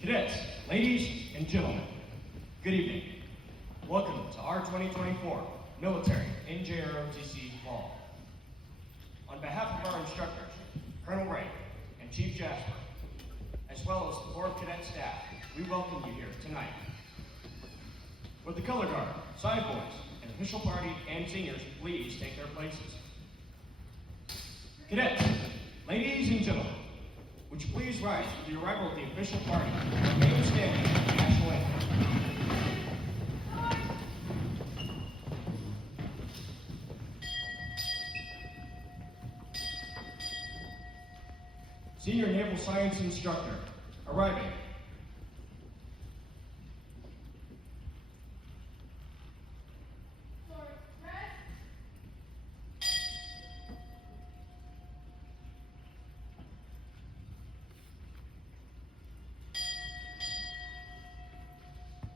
Cadets, ladies and gentlemen, good evening. Welcome to our 2024 Military NJROTC Ball. On behalf of our instructors, Colonel Ray and Chief Jasper, as well as the Board of Cadet staff, we welcome you here tonight. Would the color guard, side boys, and official party and seniors please take their places? Cadets, ladies and gentlemen, would you please rise with the arrival of the official party and remain standing at the national anthem? Senior Naval Science Instructor, arriving.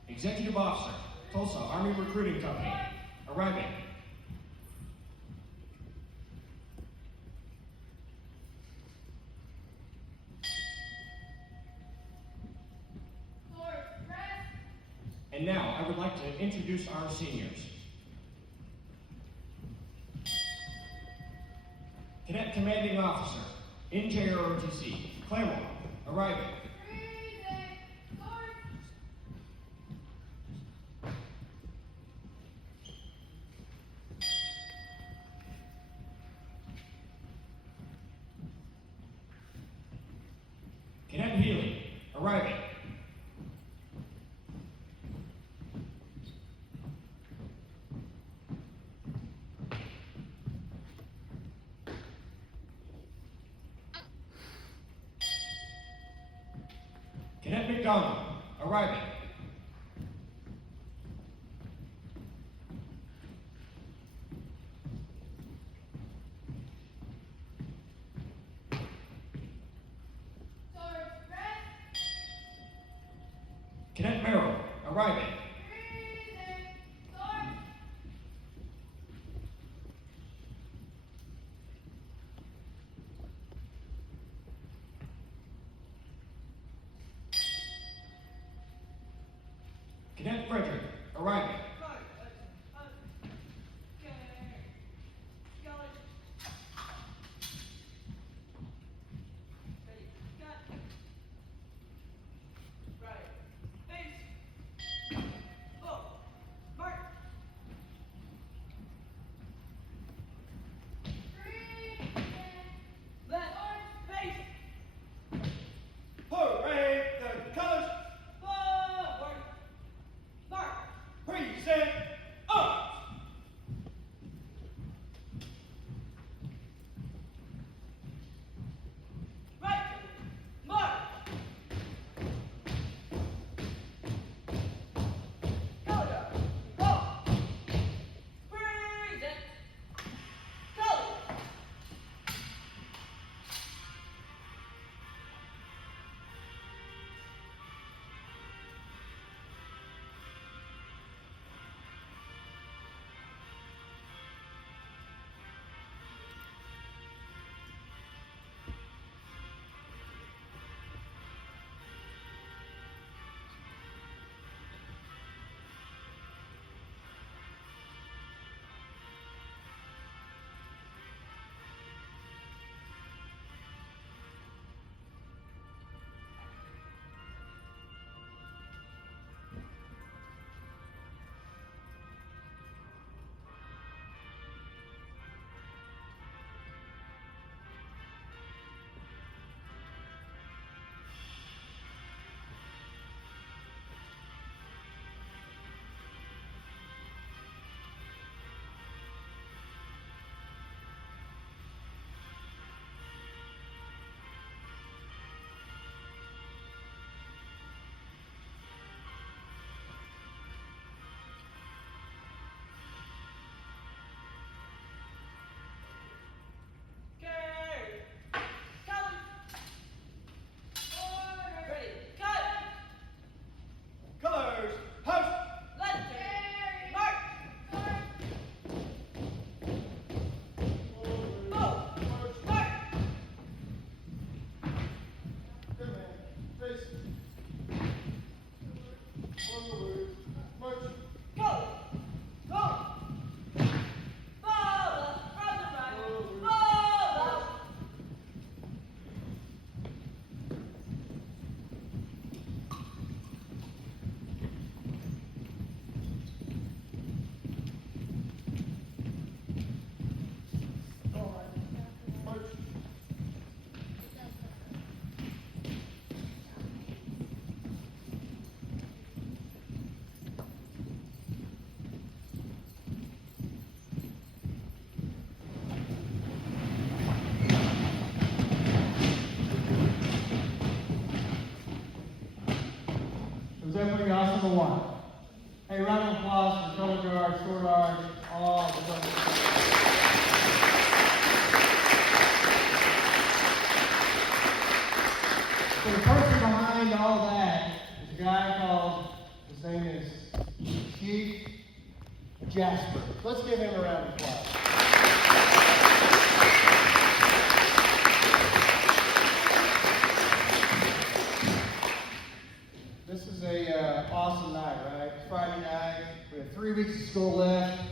Executive Officer, Tulsa Army Recruiting Company, arriving. And now, I would like to introduce our seniors. Cadet Commanding Officer, NJROTC, Claremont, arriving. Cadet Healy, arriving. Cadet McDonald, arriving. Cadet Merrill, arriving. Cadet Frederick, arriving. Was that pretty awesome or what? Hey, round of applause for color guard, short guard, all the color guards. So the person behind all that is a guy called, his name is Chief Jasper. Let's give him a round of applause. This is a awesome night, right? It's Friday night. We have 3 weeks of school left.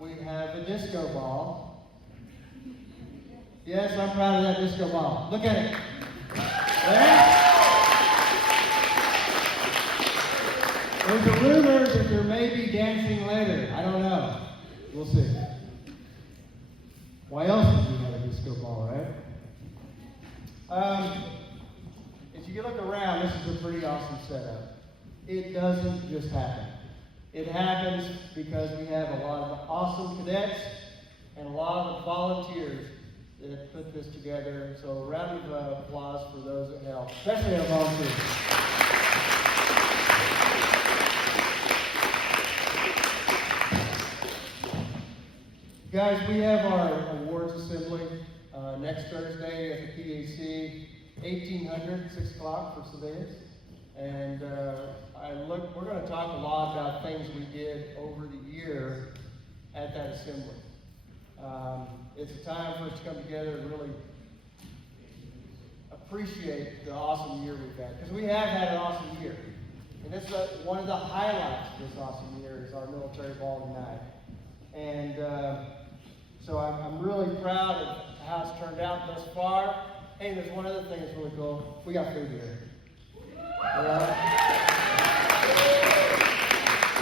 We have a disco ball. Yes, I'm proud of that disco ball. Look at it. There's a rumor that there may be dancing later. I don't know. We'll see. Why else would you have a disco ball, right? If you look around, this is a pretty awesome setup. It doesn't just happen. It happens because we have a lot of awesome cadets and a lot of volunteers that put this together. So a round of applause for those that help, especially our volunteers. Guys, we have our awards assembly next Thursday at the PAC, 1800, 6 o'clock for civilians. And we're going to talk a lot about things we did over the year at that assembly. It's a time for us to come together and really appreciate the awesome year we've had. Because we have had an awesome year. And this is one of the highlights of this awesome year is our military ball tonight. And so I'm really proud of how it's turned out thus far. Hey, there's one other thing that's really cool. We got food here.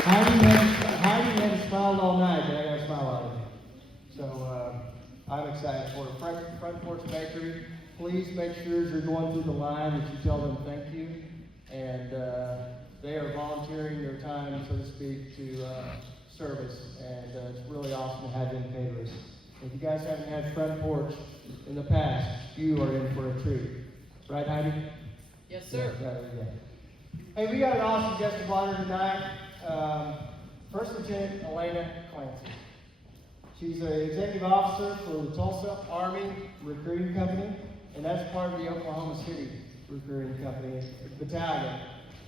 Heidi hadn't smiled all night, but I got a smile out of it. So I'm excited for it. Front Porch Bakery, please make sure as you're going through the line that you tell them thank you. And they are volunteering their time, so to speak, to service. And it's really awesome to have them pay us. If you guys haven't had Front Porch in the past, you are in for a treat. Right, Heidi? Yes, sir. Yeah. Hey, we got an awesome guest of honor tonight. First Lieutenant Elena Clancy. She's an executive officer for the Tulsa Army Recruiting Company, and that's part of the Oklahoma City Recruiting Company battalion,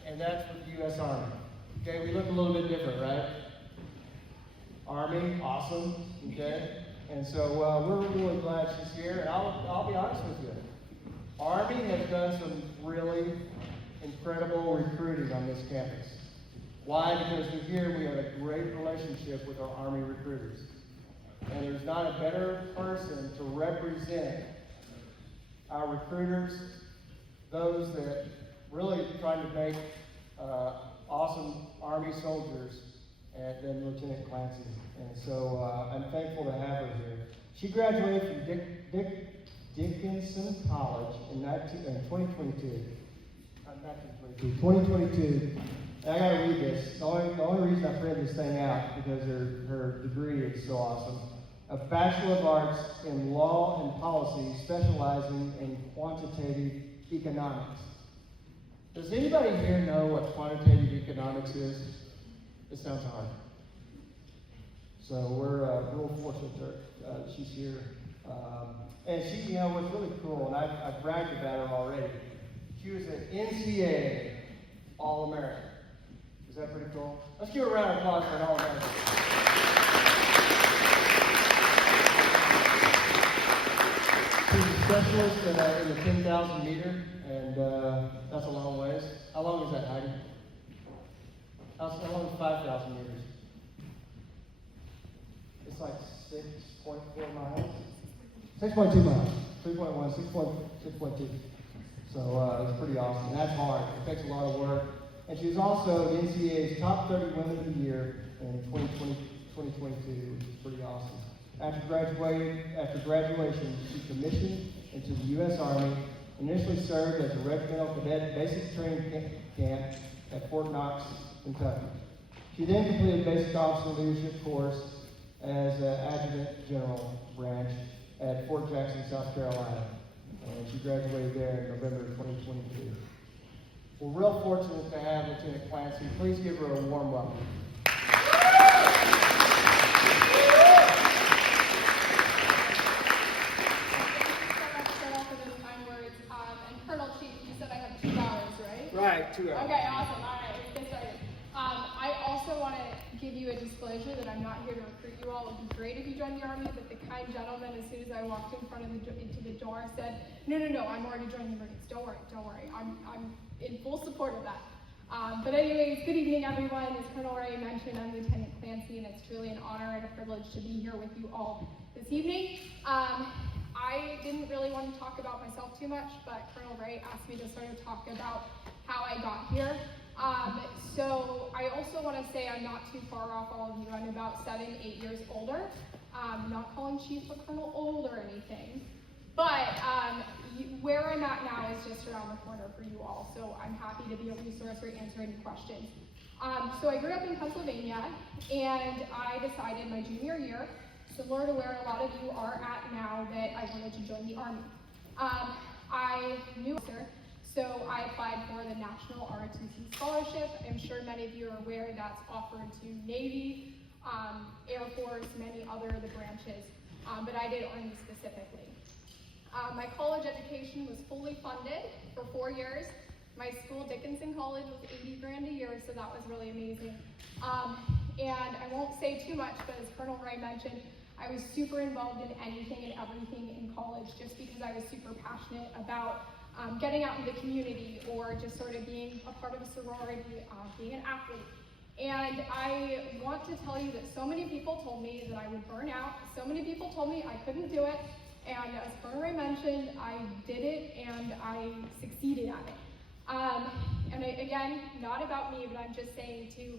and that's with the U.S. Army. Okay, we look a little bit different, right? Army, awesome, okay? And so we're really glad she's here, and I'll be honest with you. Army has done some really incredible recruiting on this campus. Why? Because we have a great relationship with our Army recruiters. And there's not a better person to represent our recruiters, those that really trying to make awesome Army soldiers, than Lieutenant Clancy. And so I'm thankful to have her here. She graduated from Dickinson College in 2022. 2022. And I got to read this. The only reason I printed this thing out because her degree is so awesome. A Bachelor of Arts in Law and Policy, specializing in quantitative economics. Does anybody here know what quantitative economics is? It sounds hard. So we're real fortunate that she's here. And she, what's really cool, and I've bragged about her already. She was an NCAA All-American. Is that pretty cool? Let's give her a round of applause for an All-American. She's a specialist in the 10,000 meter, and that's a long ways. How long is that, Heidi? How long is 5,000 meters? It's like 6.4 miles. 6.2 miles. 3.1, 6.2. So it's pretty awesome. That's hard. It takes a lot of work. And she's also the NCAA's top 30 women of the year in 2022, which is pretty awesome. After graduation, she commissioned into the U.S. Army, initially served as a regimental cadet basic training camp at Fort Knox, Kentucky. She then completed basic officer leadership course as Adjutant General branch at Fort Jackson, South Carolina. And she graduated there in November 2022. We're Lieutenant Clancy. Please give her a warm welcome. Colonel Chief, you said I have 2 hours, right? Right, 2 hours. Okay, awesome. All right, let's get started. I also want to give you a disclosure that I'm not here to recruit you all. It would be great if you joined the Army, but the kind gentleman, as soon as I walked in front of into the door, said, no, I'm already joining the Marines. Don't worry. I'm in full support of that. But anyways, good evening, everyone. As Colonel Ray mentioned, I'm Lieutenant Clancy, and it's truly an honor and a privilege to be here with you all this evening. I didn't really want to talk about myself too much, but Colonel Ray asked me to sort of talk about how I got here. So I also want to say I'm not too far off all of you. I'm about 7-8 years older. I'm not calling Chief a Colonel old or anything, but where I'm at now is just around the corner for you all. So I'm happy to be a resource or answer any questions. So I grew up in Pennsylvania, and I decided my junior year, similar to where a lot of you are at now, that I wanted to join the Army. I knew her, so I applied for the National ROTC Scholarship. I'm sure many of you are aware that's offered to Navy, Air Force, many other of the branches, but I did Army specifically. My college education was fully funded for 4 years. My school, Dickinson College, was $80,000 a year, so that was really amazing. And I won't say too much, but as Colonel Ray mentioned, I was super involved in anything and everything in college just because I was super passionate about getting out in the community or just sort of being a part of a sorority, being an athlete. And I want to tell you that so many people told me that I would burn out. So many people told me I couldn't do it. And as Colonel Ray mentioned, I did it and I succeeded at it. Again, not about me, but I'm just saying too,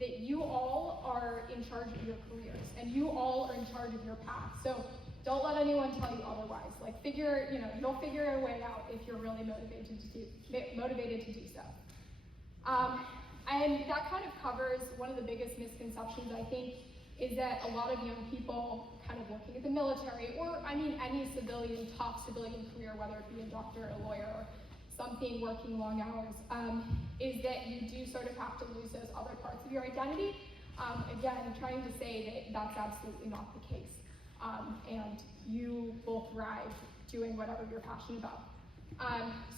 that you all are in charge of your careers and you all are in charge of your path. So don't let anyone tell you otherwise. Like you'll figure a way out if you're really motivated to do so. And that kind of covers one of the biggest misconceptions, I think, is that a lot of young people kind of working in the military, or any top civilian career, whether it be a doctor, a lawyer, or something working long hours, is that you do sort of have to lose those other parts of your identity. Again, I'm trying to say that that's absolutely not the case. And you will thrive doing whatever you're passionate about.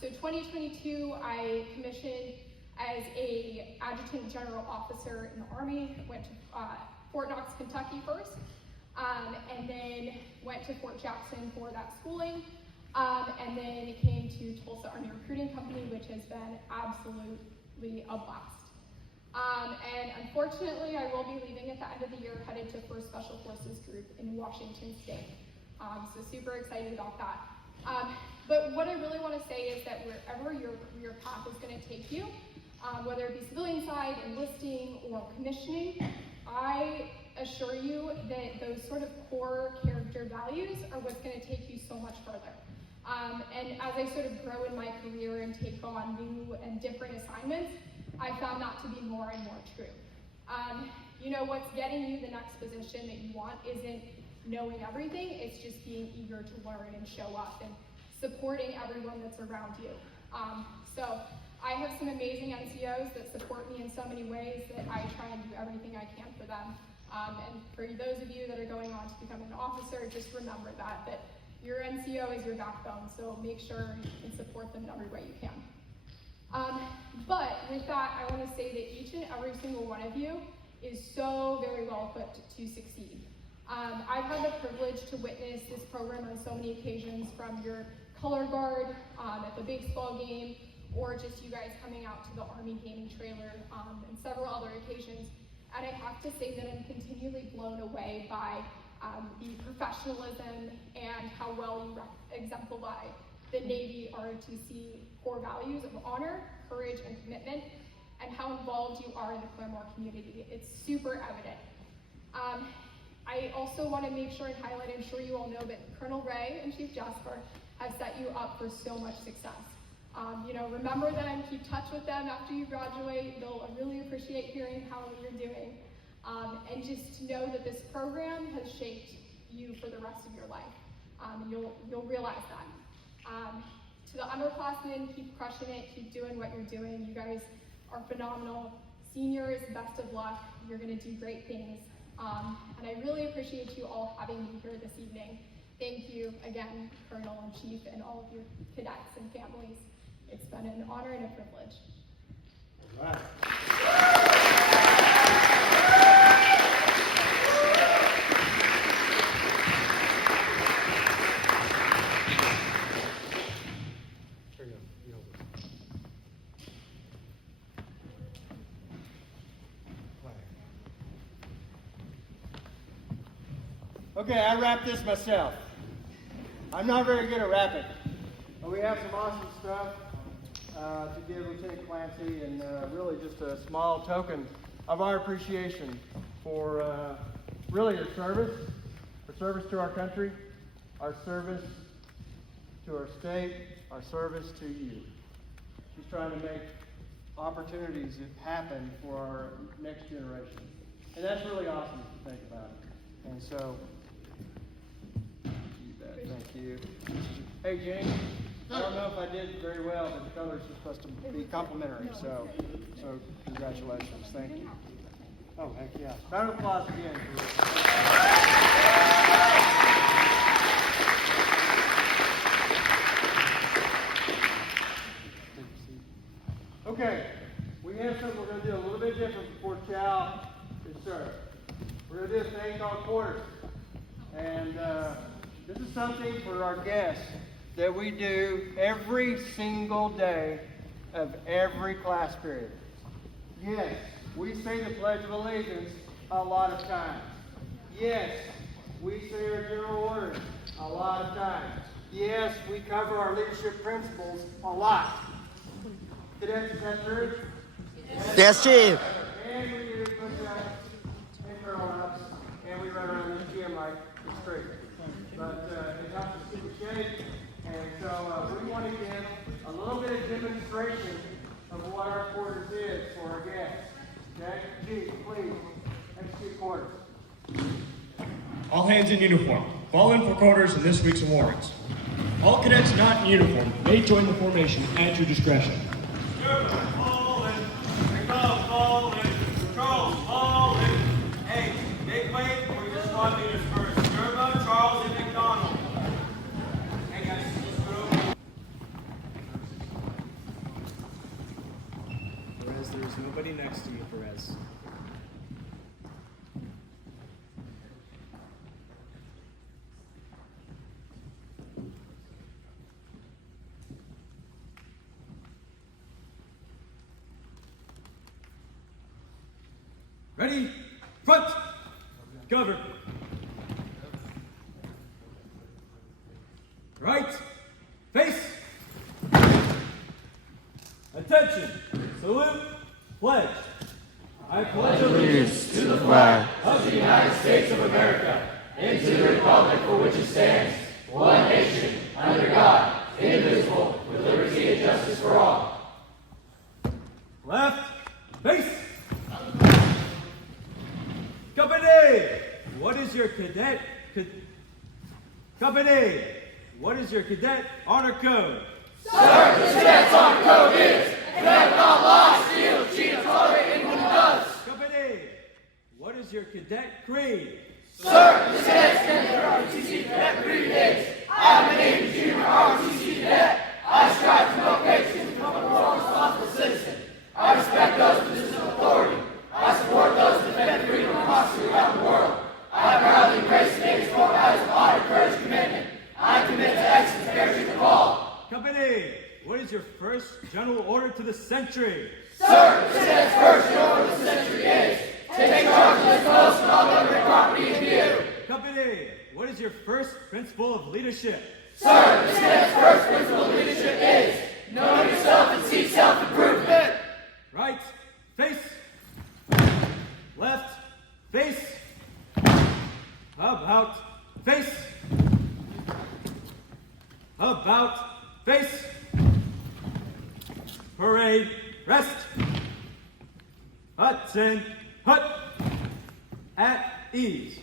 So 2022, I commissioned as a adjutant general officer in the Army, went to Fort Knox, Kentucky first, and then went to Fort Jackson for that schooling. And then came to Tulsa Army Recruiting Company, which has been absolutely a blast. And unfortunately, I will be leaving at the end of the year, headed to 1st Special Forces Group in Washington State. So super excited about that. But what I really want to say is that wherever your career path is going to take you, whether it be civilian side, enlisting, or commissioning, I assure you that those sort of core character values are what's going to take you so much further. And as I sort of grow in my career and take on new and different assignments, I found that to be more and more true. What's getting you the next position that you want isn't knowing everything, it's just being eager to learn and show up and supporting everyone that's around you. So I have some amazing NCOs that support me in so many ways that I try and do everything I can for them. And for those of you that are going on to become an officer, just remember that your NCO is your backbone, so make sure you can support them in every way you can. But with that, I want to say that each and every single one of you is so very well equipped to succeed. I've had the privilege to witness this program on so many occasions, from your color guard at the baseball game, or just you guys coming out to the Army gaming trailer, and several other occasions. And I have to say that I'm continually blown away by the professionalism and how well you exemplify the Navy ROTC core values of honor, courage, and commitment, and how involved you are in the Claremore community. It's super evident. I also want to make sure and highlight, I'm sure you all know, that Colonel Ray and Chief Jasper have set you up for so much success. Remember them, keep touch with them after you graduate. They'll really appreciate hearing how you're doing. And just to know that this program has shaped you for the rest of your life. You'll realize that. To the underclassmen, keep crushing it, keep doing what you're doing. You guys are phenomenal. Seniors, best of luck. You're going to do great things. And I really appreciate you all having me here this evening. Thank you again, Colonel and Chief, and all of your cadets and families. It's been an honor and a privilege. All right. Here you go. You hold it. Okay, I wrap this myself. I'm not very good at wrapping, but we have some awesome stuff to give Lieutenant Clancy, and really just a small token of our appreciation for really your service to our country, our service to our state, our service to you. She's trying to make opportunities happen for our next generation. And that's really awesome to think about. And so, you bet. Thank you. Hey, James, I don't know if I did very well, but the colors are supposed to be complimentary. So congratulations. Thank you. Oh, heck yeah. Round of applause again. Okay, we have something we're going to do a little bit different before chow is served. We're going to do a thing called quarters. And this is something for our guests that we do every single day of every class period. Yes, we say the Pledge of Allegiance a lot of times. Yes, we say our general orders a lot of times. Yes, we cover our leadership principles a lot. Cadets, is that true? Yes, Chief. And we do push-ups and curl-ups, and we run around this gym like it's crazy. But it helps us keep in shape, and so we want to give a little bit of demonstration of what our quarters is for our guests. Okay? Chief, please, execute quarters. All hands in uniform. Fall in for quarters in this week's awards. All cadets not in uniform may join the formation at your discretion. Fall in. Charles, hey, make way for your squad leaders first. Gerba, Charles, and McDonald. Hey guys, let's go. Perez, there's nobody next to you, Perez. Ready? Front! Cover. Right. Face. Attention. Salute. Pledge. I pledge allegiance to the flag of the United States of America and to the republic for which it stands, one nation, under God, indivisible, with liberty and justice for all. Left. Face. Company, what is your cadet honor code? Sir, the cadet's honor code is never not lie, steal, cheat, or tolerate anyone who does. Company, what is your cadet creed? Sir, the cadet's standard ROTC cadet creed is I am a Navy junior ROTC cadet. I strive to know patience and become a moral, responsible citizen. I respect those in positions of authority. I support those who defend freedom and democracy around the world. I proudly embrace the Navy's core values of honor, courage, and commitment. I commit to excellence, parachute the call. Company, what is your first general order to the century? Sir, the cadet's first general order of the century is take charge of this post and all government property in view. Company, what is your first principle of leadership? Sir, the cadet's first principle of leadership is know yourself and seek self-improvement. Right, face. Left, face. About, face. About, face. Parade, rest. Hudson, hut. At ease.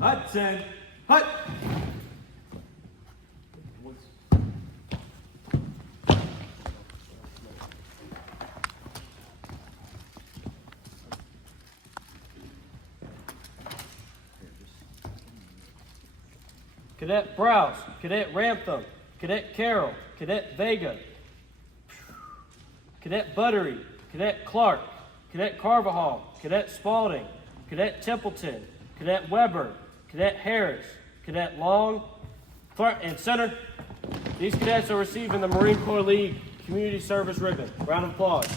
Hudson, hut. Cadet Browse, Cadet Ramtham, Cadet Carroll, Cadet Vega, Cadet Buttery, Cadet Clark, Cadet Carvajal, Cadet Spalding, Cadet Templeton, Cadet Weber, Cadet Harris, Cadet Long, front and center. These cadets are receiving the Marine Corps League Community Service Ribbon. Round of applause.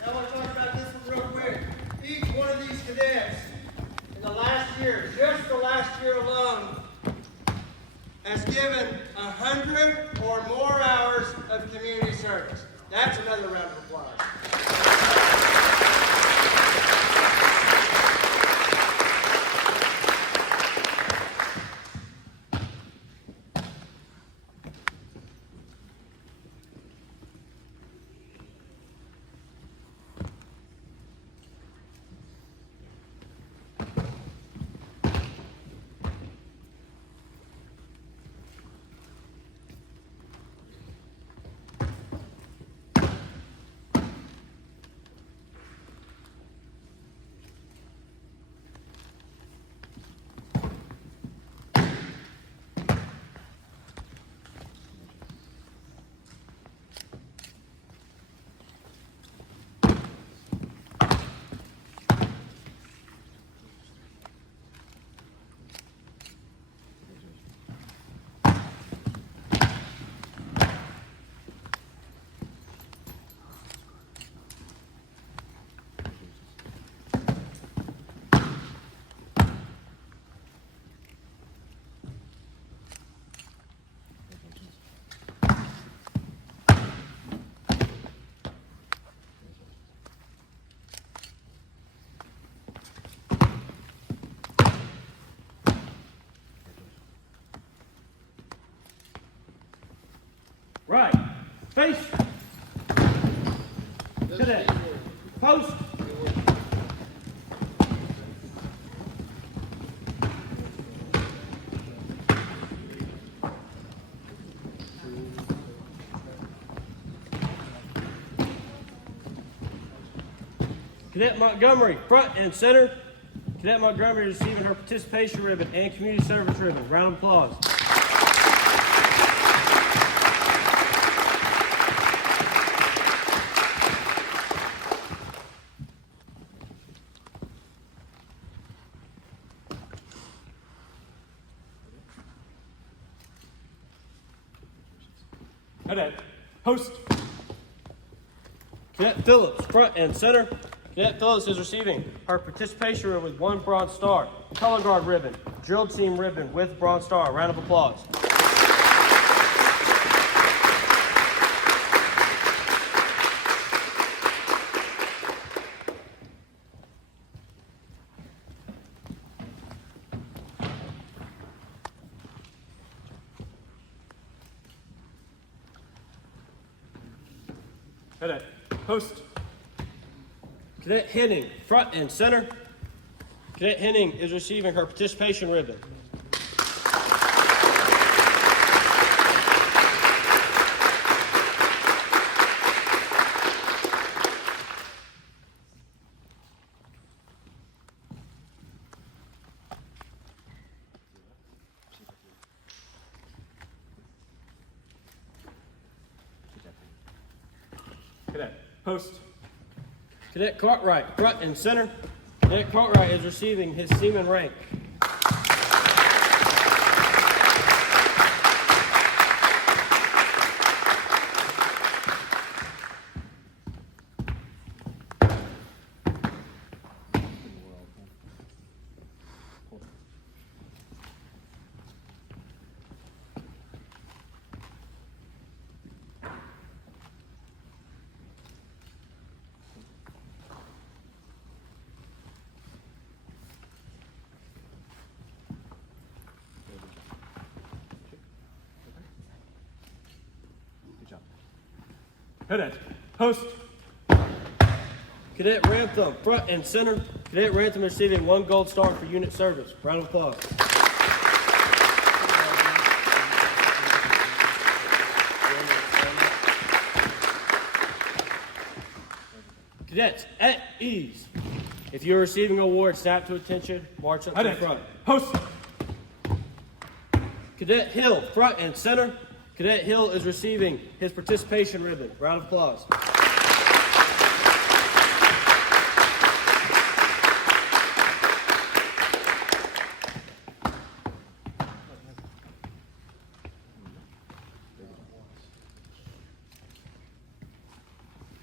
Now I want to talk about this one real quick. Each one of these cadets in the last year, just the last year alone, has given 100 or more hours of community service. That's another round of applause. Right. Face. Cadet. Post. Cadet Montgomery, front and center. Cadet Montgomery is receiving her participation ribbon and community service ribbon. Round of applause. Cadet Post. Cadet Phillips, front and center. Cadet Phillips is receiving her participation ribbon with 1 Bronze Star, color guard ribbon, drill team ribbon with Bronze Star. Round of applause. Cadet Post. Cadet Henning, front and center. Cadet Henning is receiving her participation ribbon. Cadet Post. Cadet Cartwright, front and center. Cadet Cartwright is receiving his seaman rank. Cadet Post. Cadet Ramtham, front and center. Cadet Ramtham receiving 1 Gold Star for unit service. Round of applause. Cadets, at ease. If you're receiving an award, snap to attention, march up to the front. Post. Cadet Hill, front and center. Cadet Hill is receiving his participation ribbon. Round of applause.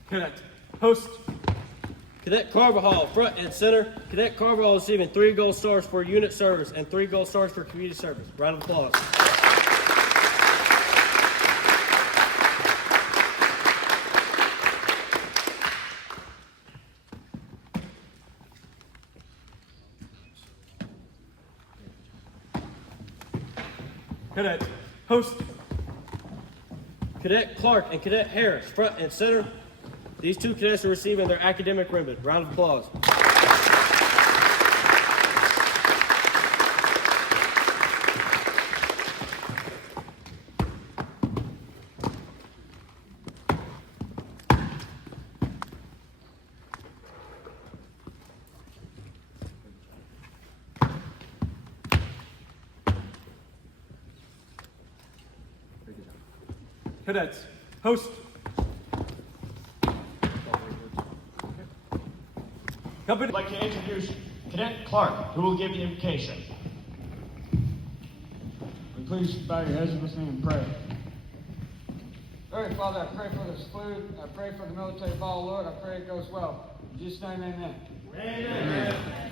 Cadet. Post. Cadet Carvajal, front and center. Cadet Carvajal is receiving 3 gold stars for unit service and 3 gold stars for community service. Round of applause. Cadet. Post. Cadet Clark and Cadet Harris, front and center. These 2 cadets are receiving their academic ribbon. Round of applause. Cadets. Post. Company. I'd like to introduce Cadet Clark, who will give the invocation. Please bow your heads and listen and pray. Lord, Father, I pray for this food. I pray for the military ball, Lord. I pray it goes well. In Jesus' name, amen. Amen.